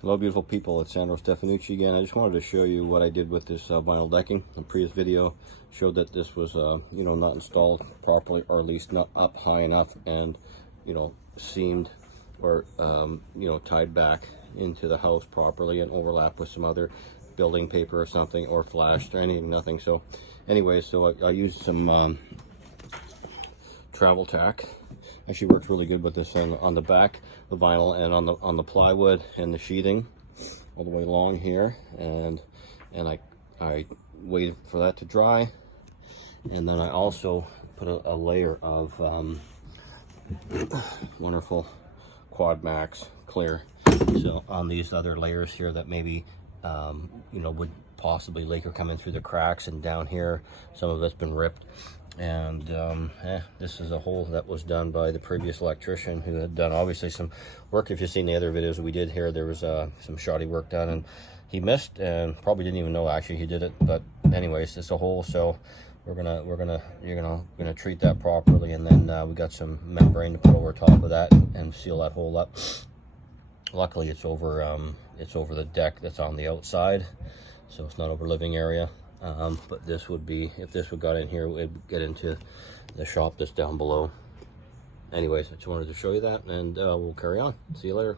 Hello beautiful people, it's Sandro again. I just wanted to show you what I did with this vinyl decking. The previous video showed that this was not installed properly, or at least not up high enough and seamed or tied back into the house properly and overlapped with some other building paper or something, or flashed or anything, nothing. So anyway, so I used some travel tack. Actually works really good with this on the back, the vinyl, and on the plywood and the sheathing all the way along here. And I waited for that to dry, and then I also put a layer of wonderful Quad Max clear. So on these other layers here that maybe would possibly leak or come in through the cracks, and down here some of it's been ripped. And this is a hole that was done by the previous electrician, who had done obviously some work. If you've seen the other videos we did here, there was some shoddy work done, and he missed and probably didn't even know actually he did it. But anyways, it's a hole, so you're gonna treat that properly, and then we got some membrane to put over top of that and seal that hole up. Luckily it's over the deck that's on the outside, so it's not over living area. But this would be, if this would got in here, it would get into the shop that's down below. Anyways, I just wanted to show you that, and we'll carry on. See you later.